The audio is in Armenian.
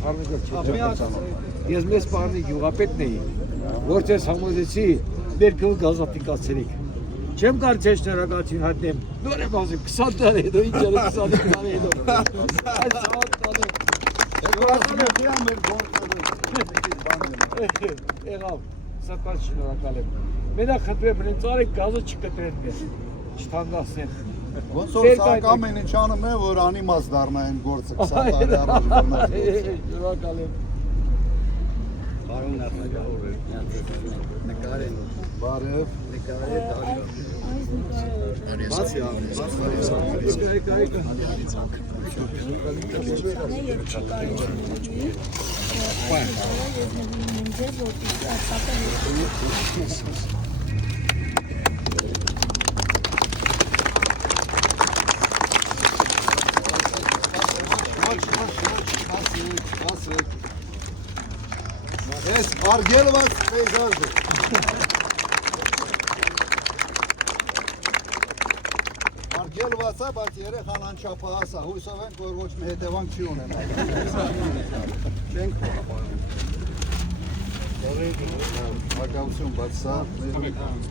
նախարարներ չէ։ Ես մեծ բանի գյուղապետն էի, որ ես համոզեցի մեր գյուղ գազապիկացերիկ։ Չեմ կարծես շնորհակալություն հայտնեմ։ Նոր եմ ասում 20 տարի հետո, ինչ էր 20 տարի հետո։ Այս ծավալը։ Եղավ, սակայն շնորհակալ եմ։ Մենակ խնդրեմ նրանց արեք գազը չկտրեն մեզ, չթանկացնեն։ Ոնց որ սա ամեն ինչ անում է, որ անիմաց դառնա այն գործը 20 տարի առաջ։ Շնորհակալ եմ։ Բարոն նախագահ, նկարեն։ Բարև։ Նկարեն դարձավ։ Բացի Կարեկա։ Ես արգելված պեյզաժ է։ Արգելված է, բայց երեխան անչափահաս է, հույսով ենք, որ ոչ մի հետևանք չի ունենա։ Չենք հակավություն, բայց սա հակավություն։